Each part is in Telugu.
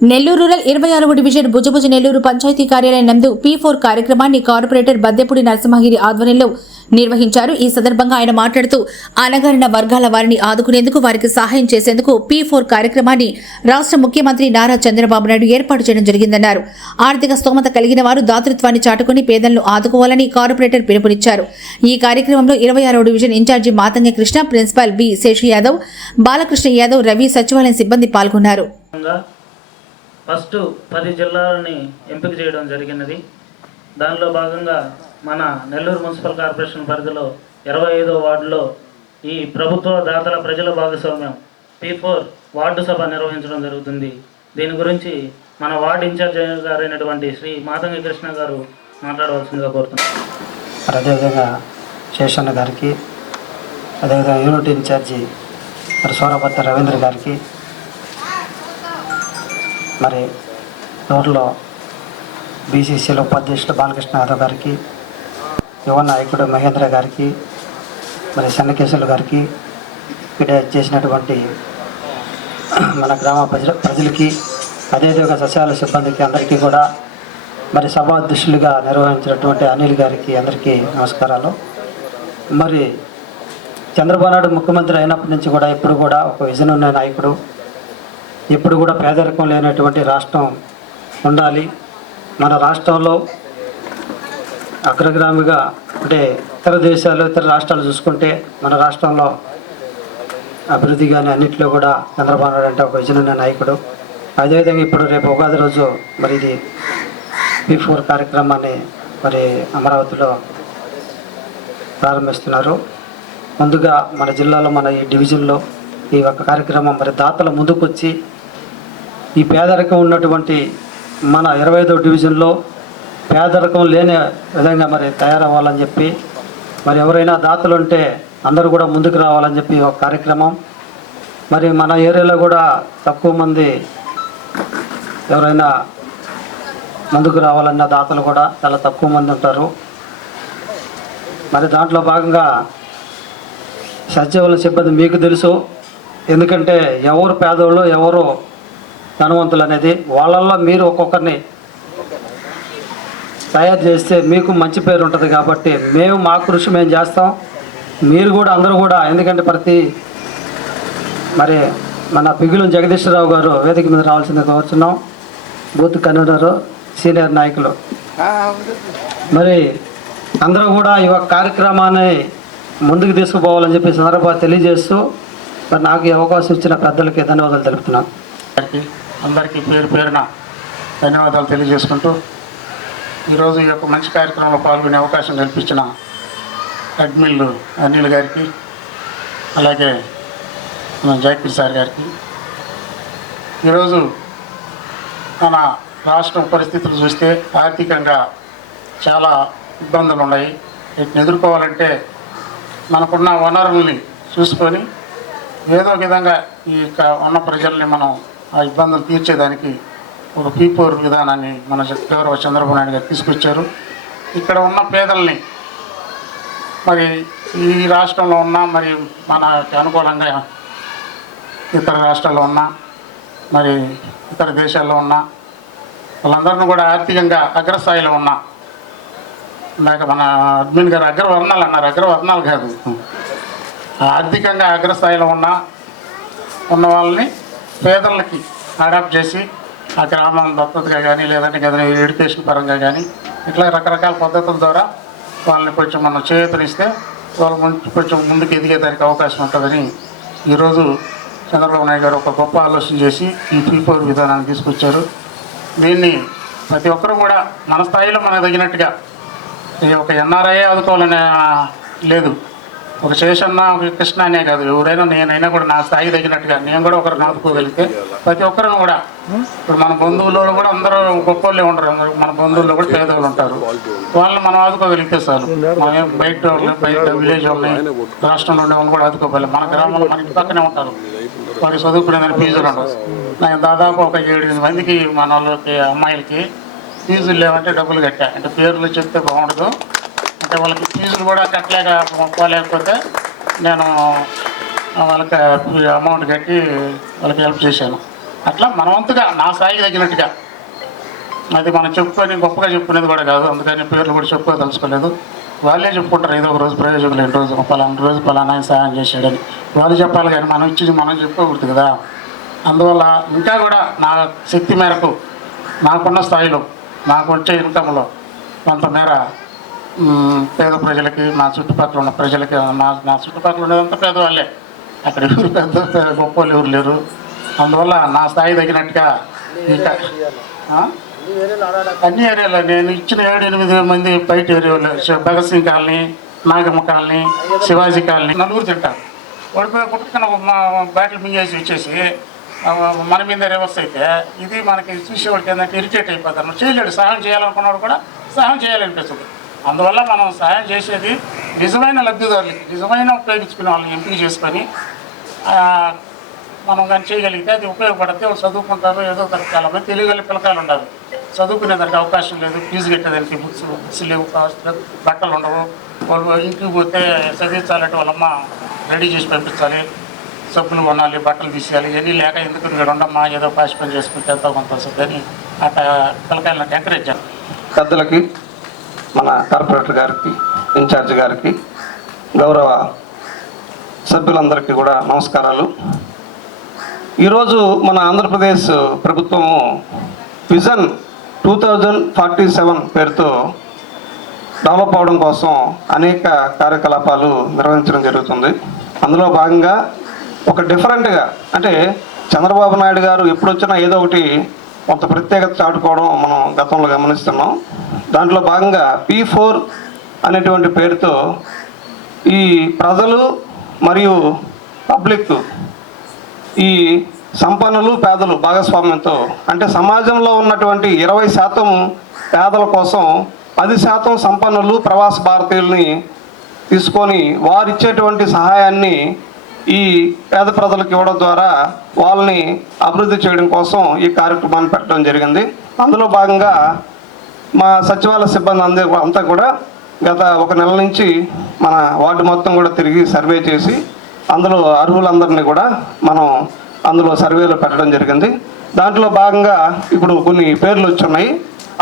నెల్లూరు రూరల్ 26వ డివిజన్ బుజబుజ నెల్లూరు పంచాయతీ కార్యాలయం నందు P4 కార్యక్రమాన్ని కార్పొరేటర్ బద్దెపూడి నరసింహగిరి ఆధ్వర్యంలో నిర్వహించారు. ఈ సందర్భంగా ఆయన మాట్లాడుతూ అణగారిన వర్గాల వారిని ఆదుకునేందుకు వారికి సహాయం చేసేందుకు P4 కార్యక్రమాన్ని రాష్ట్ర ముఖ్యమంత్రి నారా చంద్రబాబు నాయుడు ఏర్పాటు చేయడం జరిగిందన్నారు. ఆర్థిక స్తోమత కలిగిన వారు దాతృత్వాన్ని చాటుకుని పేదలను ఆదుకోవాలని కార్పొరేటర్ పిలుపునిచ్చారు. ఈ కార్యక్రమంలో 26వ division incharge Matangi Krishna, principal B Seshu Yadav, Balakrishna Yadav, Ravi, సచివాలయం సిబ్బంది పాల్గొన్నారు. ఫస్ట్ 10 జిల్లాలని ఎంపిక చేయడం జరిగినది. దానిలో భాగంగా మన నెల్లూరు మున్సిపల్ కార్పొరేషన్ పరిధిలో 25వ వార్డులో ఈ ప్రభుత్వ దాతల ప్రజల భాగస్వామ్యం P4 వార్డు సభ నిర్వహించడం జరుగుతుంది. దీని గురించి మన వార్డు ఇన్ఛార్జ్ గారైనటువంటి శ్రీ మాతంగి కృష్ణ గారు మాట్లాడవలసిందిగా కోరుతున్నాం. అదేవిధంగా శేషన్న గారికి, అదేవిధంగా యూనిట్ ఇన్ఛార్జి మరి సోరపత్త రవీంద్ర గారికి, మరి ఊర్లో బీసీసీలో ఉపాధ్యక్షులు బాలకృష్ణ యాదవ్ గారికి, యువ నాయకుడు మహేంద్ర గారికి, మరి చెన్నకేశవులు గారికి, ఇక్కడ చేసినటువంటి మన గ్రామ ప్రజలకి, అదేవిధంగా సచివాలయ సిబ్బందికి అందరికీ కూడా, మరి సభాధ్యక్షులుగా నిర్వహించినటువంటి అనిల్ గారికి అందరికీ నమస్కారాలు. మరి చంద్రబాబు నాయుడు ముఖ్యమంత్రి అయినప్పటి నుంచి కూడా ఇప్పుడు కూడా ఒక విజన్ ఉన్న నాయకుడు, ఇప్పుడు కూడా పేదరికం లేనటువంటి రాష్ట్రం ఉండాలి, మన రాష్ట్రంలో అగ్రగామిగా అంటే ఇతర దేశాలు ఇతర రాష్ట్రాలు చూసుకుంటే మన రాష్ట్రంలో అభివృద్ధి కానీ అన్నింటిలో కూడా చంద్రబాబు నాయుడు అంటే ఒక విజన్ ఉన్న నాయకుడు. అదేవిధంగా ఇప్పుడు రేపు ఉగాది రోజు మరి ఇది P4 కార్యక్రమాన్ని మరి అమరావతిలో ప్రారంభిస్తున్నారు. ముందుగా మన జిల్లాలో మన ఈ డివిజన్లో ఈ ఒక కార్యక్రమం మరి దాతల ముందుకు వచ్చి ఈ పేదరికం ఉన్నటువంటి మన 25వ డివిజన్లో పేదరికం లేని విధంగా మరి తయారవ్వాలని చెప్పి, మరి ఎవరైనా దాతలు ఉంటే అందరూ కూడా ముందుకు రావాలని చెప్పి ఒక కార్యక్రమం. మరి మన ఏరియాలో కూడా తక్కువ మంది ఎవరైనా ముందుకు రావాలన్న దాతలు కూడా చాలా తక్కువ మంది ఉంటారు. మరి దాంట్లో భాగంగా సచివాలయ సిబ్బంది మీకు తెలుసు, ఎందుకంటే ఎవరు పేదోళ్ళు ఎవరు ధనవంతులు అనేది వాళ్ళల్లో మీరు ఒక్కొక్కరిని తయారు చేస్తే మీకు మంచి పేరు ఉంటుంది. కాబట్టి మేము మా కృషి మేము చేస్తాం, మీరు కూడా అందరూ కూడా, ఎందుకంటే మరి మన పిగులు జగదీశ్వరరావు గారు వేదిక మీద రావాల్సిందిగా కోరుచున్నాం, బూత్ కన్వీనరు, సీనియర్ నాయకులు. మరి అందరూ కూడా ఈ యొక్క కార్యక్రమాన్ని ముందుకు తీసుకుపోవాలని చెప్పి సందర్భంగా తెలియజేస్తూ మరి నాకు ఈ అవకాశం ఇచ్చిన పెద్దలకి ధన్యవాదాలు తెలుపుతున్నాను. అందరికీ పేరు పేరున ధన్యవాదాలు తెలియజేసుకుంటూ ఈరోజు ఈ యొక్క మంచి కార్యక్రమంలో పాల్గొనే అవకాశం కల్పించిన అడ్మిన్ అనిల్ గారికి, అలాగే మన జాకీర్ సార్ గారికి, ఈరోజు మన రాష్ట్రం పరిస్థితులు చూస్తే ఆర్థికంగా చాలా ఇబ్బందులు ఉన్నాయి. వీటిని ఎదుర్కోవాలంటే మనకున్న వనరుల్ని చూసుకొని ఏదో విధంగా ఈ ఉన్న ప్రజల్ని మనం ఆ ఇబ్బందులు తీర్చేదానికి ఒక P4 విధానాన్ని మన గౌరవ చంద్రబాబు నాయుడు గారు తీసుకొచ్చారు. ఇక్కడ ఉన్న పేదల్ని మరి ఈ రాష్ట్రంలో ఉన్న మరి మనకి అనుకూలంగా ఇతర రాష్ట్రాల్లో ఉన్న మరి ఇతర దేశాల్లో ఉన్న వాళ్ళందరినీ కూడా ఆర్థికంగా అగ్రస్థాయిలో ఉన్న, ఇందాక మన అడ్మిన్ గారు అగ్రవర్ణాలు అన్నారు, అగ్రవర్ణాలు కాదు, ఆర్థికంగా అగ్రస్థాయిలో ఉన్న వాళ్ళని పేదలకి అడాప్ట్ చేసి ఆ గ్రామం దత్తతగా కానీ లేదంటే ఏదైనా ఎడ్యుకేషన్ పరంగా కానీ ఇట్లా రకరకాల పద్ధతుల ద్వారా వాళ్ళని కొంచెం మనం చేయూతనిస్తే వాళ్ళు కొంచెం ముందుకు ఎదిగేదానికి అవకాశం ఉంటుందని ఈరోజు చంద్రబాబు నాయుడు గారు ఒక గొప్ప ఆలోచన చేసి ఈ P4 విధానాన్ని తీసుకొచ్చారు. దీన్ని ప్రతి ఒక్కరూ కూడా మన స్థాయిలో మనకు తగినట్టుగా ఒక NRI ఆదుకోవాలనే లేదు, ఒక శేషన్న ఒక కృష్ణ అనే కాదు, ఎవరైనా నేనైనా కూడా నా స్థాయి తగినట్టుగా నేను కూడా ఒకరిని ఆదుకోగలిగితే ప్రతి ఒక్కరిని కూడా, ఇప్పుడు మన బంధువుల్లో కూడా అందరూ గొప్ప వాళ్ళే ఉండరు, మన బంధువుల్లో కూడా పేదవాళ్ళు ఉంటారు, వాళ్ళని మనం ఆదుకోగలిగితే చాలు. మనం బయట విలేజ్ వాళ్ళని రాష్ట్రంలో ఉండే వాళ్ళు కూడా ఆదుకోవాలి. మన గ్రామంలో మన ఇంటి పక్కనే ఉంటారు, వారికి చదువుకునేదాన్ని ఫీజులు ఉండవు. నేను దాదాపు ఒక 7-8 మందికి మన వాళ్ళకి అమ్మాయిలకి ఫీజులు లేవంటే డబ్బులు కట్టా, అంటే పేర్లు చెప్తే బాగుండదు, అంటే వాళ్ళకి ఫీజులు కూడా కట్టలేకపోతే నేను వాళ్ళకి అమౌంట్ కట్టి వాళ్ళకి హెల్ప్ చేశాను. అట్లా మనవంతుగా నా స్థాయికి తగినట్టుగా, అది మనం చెప్పుకొని గొప్పగా చెప్పుకునేది కూడా కాదు, అందుకని పేర్లు కూడా చెప్పుకోదలుచుకోలేదు. వాళ్ళే చెప్పుకుంటారు ఏదో ఒక రోజు ప్రయోజకులు లేని రోజు పలానా రోజు పలానా ఆయన సహాయం చేశాడని వాళ్ళు చెప్పాలి, కానీ మనం ఇచ్చింది మనం చెప్పుకోకూడదు కదా. అందువల్ల ఇంకా కూడా నా శక్తి మేరకు నాకున్న స్థాయిలో నాకు వచ్చే ఇన్కంలో కొంతమేర పేద ప్రజలకి, నా చుట్టుపక్కల ఉన్న ప్రజలకి, నా చుట్టుపక్కల ఉండేదంతా పేదవాళ్ళే, అక్కడ ఎవరు పెద్ద గొప్ప వాళ్ళు ఎవరు లేరు. అందువల్ల నా స్థాయి తగినట్టుగా ఇంకా అన్ని ఏరియాలో నేను ఇచ్చిన 7-8 మంది బయట ఏరియాలో Bhagat Singh colony, Nagamma colony, Shivaji colony నలుగురు తింటారు. వాడిపోయి పుట్టుకున్న బ్యాటిల్ మింగేసి వచ్చేసి మన మీద రివర్స్ అయితే ఇది మనకి చూసేవాడికి ఏంటంటే ఇరిటేట్ అయిపోతారు. చేయలేడు, సహాయం చేయాలనుకున్నాడు కూడా సహాయం చేయాలనిపిస్తుంది. అందువల్ల మనం సహాయం చేసేది నిజమైన లబ్ధిదారులకి, నిజమైన ఉపయోగించుకునే వాళ్ళని ఎంపిక చేసుకొని మనం కానీ చేయగలిగితే అది ఉపయోగపడితే వాళ్ళు చదువుకుంటారు. ఏదో ఒకటి చాలామంది తెలియగల పిల్లకాయలు ఉండాలి, చదువుకునేదానికి అవకాశం లేదు, ఫీజు కట్టేదానికి బుక్స్ లేవు, బట్టలు ఉండవు. వాళ్ళు ఇంటికి పోతే చదివించాలంటే వాళ్ళమ్మ రెడీ చేసి పంపించాలి, సబ్బులు కొనాలి, బట్టలు తీసేయాలి, ఇవన్నీ లేక ఎందుకు ఇక్కడ ఉండమ్మా ఏదో పాసి పని చేసుకుంటే ఎంతో కొంత వస్తుంది అని అట్లా పిల్లకాయలను ఎంకరేజ్ చేయాలి. పెద్దలకి, మన కార్పొరేటర్ గారికి, ఇన్ఛార్జ్ గారికి, గౌరవ సభ్యులందరికీ కూడా నమస్కారాలు. ఈరోజు మన ఆంధ్రప్రదేశ్ ప్రభుత్వము విజన్ 2047 పేరుతో డెవలప్ అవడం కోసం అనేక కార్యకలాపాలు నిర్వహించడం జరుగుతుంది. అందులో భాగంగా ఒక డిఫరెంట్గా, అంటే చంద్రబాబు నాయుడు గారు ఎప్పుడు వచ్చినా ఏదో ఒకటి కొంత ప్రత్యేకత చాటుకోవడం మనం గతంలో గమనిస్తున్నాం. దాంట్లో భాగంగా P4 అనేటువంటి పేరుతో ఈ ప్రజలు మరియు పబ్లిక్, ఈ సంపన్నులు పేదలు భాగస్వామ్యంతో, అంటే సమాజంలో ఉన్నటువంటి 20% పేదల కోసం 10% సంపన్నులు ప్రవాస భారతీయుల్ని తీసుకొని వారిచ్చేటువంటి సహాయాన్ని ఈ పేద ప్రజలకు ఇవ్వడం ద్వారా వాళ్ళని అభివృద్ధి చేయడం కోసం ఈ కార్యక్రమాన్ని పెట్టడం జరిగింది. అందులో భాగంగా మా సచివాలయ సిబ్బంది అంతా కూడా గత 1 నెల నుంచి మన వార్డు మొత్తం కూడా తిరిగి సర్వే చేసి అందులో అర్హులందరినీ కూడా మనం అందులో సర్వేలో పెట్టడం జరిగింది. దాంట్లో భాగంగా ఇప్పుడు కొన్ని పేర్లు వచ్చున్నాయి.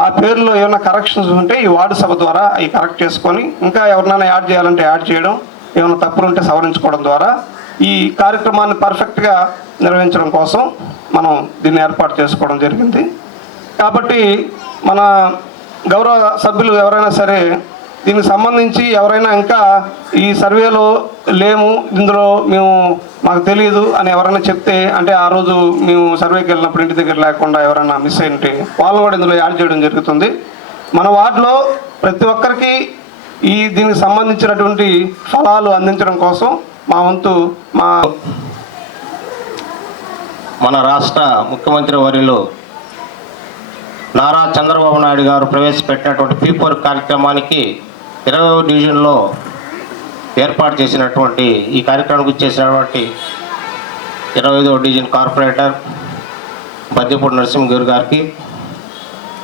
ఆ పేర్లో ఏమైనా కరెక్షన్స్ ఉంటే ఈ వార్డు సభ ద్వారా అవి కరెక్ట్ చేసుకొని, ఇంకా ఎవరినైనా యాడ్ చేయాలంటే యాడ్ చేయడం, ఏమైనా తప్పులు ఉంటే సవరించుకోవడం ద్వారా ఈ కార్యక్రమాన్ని పర్ఫెక్ట్గా నిర్వహించడం కోసం మనం దీన్ని ఏర్పాటు చేసుకోవడం జరిగింది. కాబట్టి మన గౌరవ సభ్యులు ఎవరైనా సరే దీనికి సంబంధించి ఎవరైనా ఇంకా ఈ సర్వేలో లేము, ఇందులో మాకు తెలియదు అని ఎవరైనా చెప్తే, అంటే ఆ రోజు మేము సర్వేకి వెళ్ళినప్పుడు ఇంటి దగ్గర లేకుండా ఎవరైనా మిస్ అయినట్టే వాళ్ళు కూడా ఇందులో యాడ్ చేయడం జరుగుతుంది. మన వార్డులో ప్రతి ఒక్కరికి దీనికి సంబంధించినటువంటి ఫలాలు అందించడం కోసం మా వంతు మన రాష్ట్ర ముఖ్యమంత్రి వర్యులు నారా చంద్రబాబు నాయుడు గారు ప్రవేశపెట్టినటువంటి P4 కార్యక్రమానికి 20వ డివిజన్లో ఏర్పాటు చేసినటువంటి ఈ కార్యక్రమానికి చేసినటువంటి 25వ డివిజన్ కార్పొరేటర్ బద్దెపూడి నరసింహ గారికి,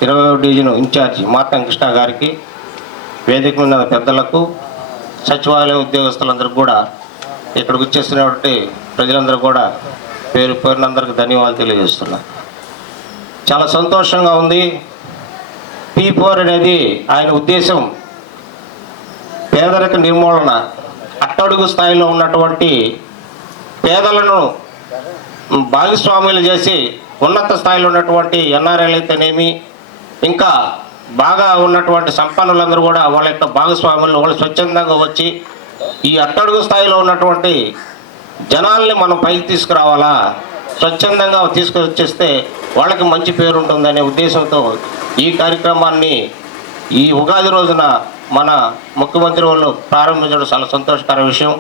20వ డివిజన్ ఇన్ఛార్జి మాతం కృష్ణ గారికి, వేదిక మీద పెద్దలకు, సచివాలయ ఉద్యోగస్తులందరికీ కూడా, ఇక్కడికి వచ్చేసినటువంటి ప్రజలందరూ కూడా పేరు పేరునందరికీ ధన్యవాదాలు తెలియజేస్తున్నా. చాలా సంతోషంగా ఉంది. P4 అనేది ఆయన ఉద్దేశం పేదరిక నిర్మూలన, అట్టడుగు స్థాయిలో ఉన్నటువంటి పేదలను భాగస్వామ్యులు చేసి ఉన్నత స్థాయిలో ఉన్నటువంటి ఎన్ఆర్ఐలు అయితేనేమి, ఇంకా బాగా ఉన్నటువంటి సంపన్నులందరూ కూడా వాళ్ళ యొక్క భాగస్వాములు వాళ్ళు స్వచ్ఛందంగా వచ్చి ఈ అట్టడుగు స్థాయిలో ఉన్నటువంటి జనాల్ని మనం పైకి తీసుకురావాలా, స్వచ్ఛందంగా తీసుకొచ్చేస్తే వాళ్ళకి మంచి పేరు ఉంటుందనే ఉద్దేశంతో ఈ కార్యక్రమాన్ని ఈ ఉగాది రోజున మన ముఖ్యమంత్రి వాళ్ళు ప్రారంభించడం చాలా సంతోషకర విషయం.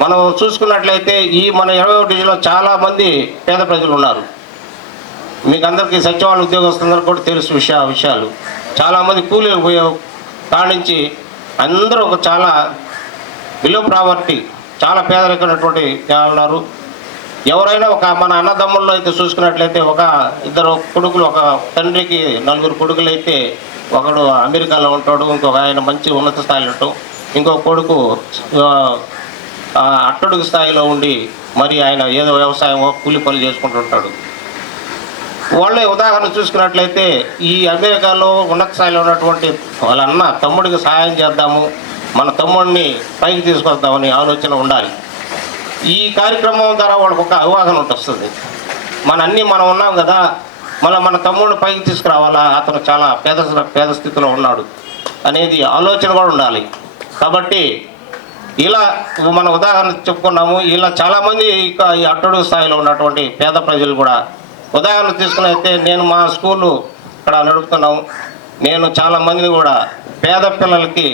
మనం చూసుకున్నట్లయితే మన 20వ డివిజన్లో చాలామంది పేద ప్రజలు ఉన్నారు. మీకు అందరికీ సచివాలయ ఉద్యోగస్తులందరూ కూడా తెలుసు విషయాలు. చాలామంది కూలీలు పోయే కానించి అందరూ చాలా బిలో ప్రావర్టీ, చాలా పేదరికమైనటువంటి ఉన్నారు. ఎవరైనా మన అన్నదమ్ముల్లో అయితే చూసుకున్నట్లయితే 2 కొడుకులు, ఒక తండ్రికి 4 కొడుకులు అయితే ఒకడు అమెరికాలో ఉంటాడు, ఇంకొక ఆయన మంచి ఉన్నత స్థాయిలో ఉంటాం, ఇంకొక కొడుకు అట్టడుగు స్థాయిలో ఉండి మరి ఆయన ఏదో వ్యవసాయం కూలి పనులు చేసుకుంటూ ఉంటాడు. వాళ్ళే ఉదాహరణ చూసుకున్నట్లయితే ఈ అమెరికాలో ఉన్నత స్థాయిలో ఉన్నటువంటి వాళ్ళ అన్న తమ్ముడికి సహాయం చేద్దాము, మన తమ్ముడిని పైకి తీసుకొద్దామని ఆలోచన ఉండాలి. ఈ కార్యక్రమం ద్వారా వాళ్ళకు ఒక అవగాహన వస్తుంది. మనం ఉన్నాం కదా, మన తమ్ముడిని పైకి తీసుకురావాలా, అతను చాలా పేద స్థితిలో ఉన్నాడు అనేది ఆలోచన కూడా ఉండాలి. కాబట్టి ఇలా మన ఉదాహరణ చెప్పుకున్నాము. ఇలా చాలామంది ఈ అట్టడుగు స్థాయిలో ఉన్నటువంటి పేద ప్రజలు కూడా ఉదాహరణ తీసుకుని అయితే, నేను మా స్కూలు ఇక్కడ నడుపుతున్నాము. నేను చాలామందిని కూడా పేద పిల్లలకి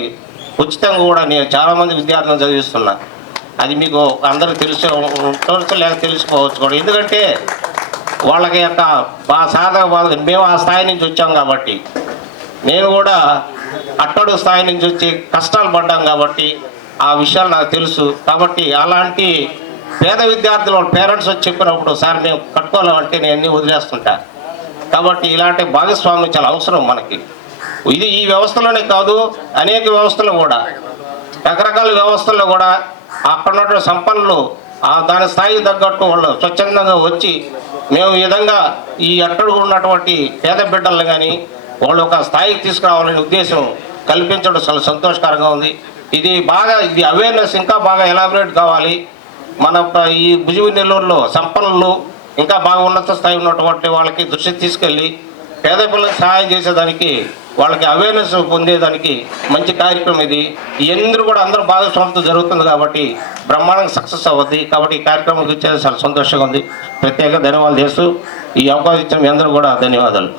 ఉచితంగా కూడా నేను చాలామంది విద్యార్థులను చదివిస్తున్నా. అది మీకు అందరికీ తెలుసు లేక తెలుసుకోవచ్చు కూడా. ఎందుకంటే వాళ్ళకి యొక్క మేము ఆ స్థాయి నుంచి వచ్చాం కాబట్టి, నేను కూడా అట్టడుగు స్థాయి నుంచి వచ్చి కష్టాలు పడ్డాం కాబట్టి ఆ విషయాలు నాకు తెలుసు. కాబట్టి అలాంటి పేద విద్యార్థులు వాళ్ళ పేరెంట్స్ వచ్చి చెప్పినప్పుడు, సార్ మేము కట్టుకోవాలంటే నేను అన్నీ వదిలేస్తుంటా. కాబట్టి ఇలాంటి భాగస్వామ్యం చాలా అవసరం మనకి. ఇది ఈ వ్యవస్థలోనే కాదు, అనేక వ్యవస్థలు కూడా, రకరకాల వ్యవస్థల్లో కూడా అక్కడ ఉన్నటువంటి సంపన్నులు దాని స్థాయికి తగ్గట్టు వాళ్ళు స్వచ్ఛందంగా వచ్చి మేము ఈ విధంగా ఈ అట్టడుగు ఉన్నటువంటి పేద బిడ్డలను కానీ వాళ్ళు ఒక స్థాయికి తీసుకురావాలనే ఉద్దేశం కల్పించడం చాలా సంతోషకరంగా ఉంది. ఇది అవేర్నెస్ ఇంకా బాగా ఎలాబరేట్ కావాలి. మన ఈ భుజబిడి నెల్లూరులో సంపన్నులు ఇంకా బాగా ఉన్నత స్థాయి ఉన్నటువంటి వాళ్ళకి దృష్టి తీసుకెళ్ళి పేద పిల్లలకు సహాయం చేసేదానికి, వాళ్ళకి అవేర్నెస్ పొందేదానికి మంచి కార్యక్రమం ఇది. అందరూ భాగస్వామ్యంతో జరుగుతుంది కాబట్టి బ్రహ్మాండంగా సక్సెస్ అవుద్ది. కాబట్టి ఈ కార్యక్రమం ఇచ్చేది చాలా సంతోషంగా ఉంది. ప్రత్యేక ధన్యవాదాలు చేస్తూ ఈ అవకాశం ఇచ్చిన మీ అందరూ కూడా ధన్యవాదాలు.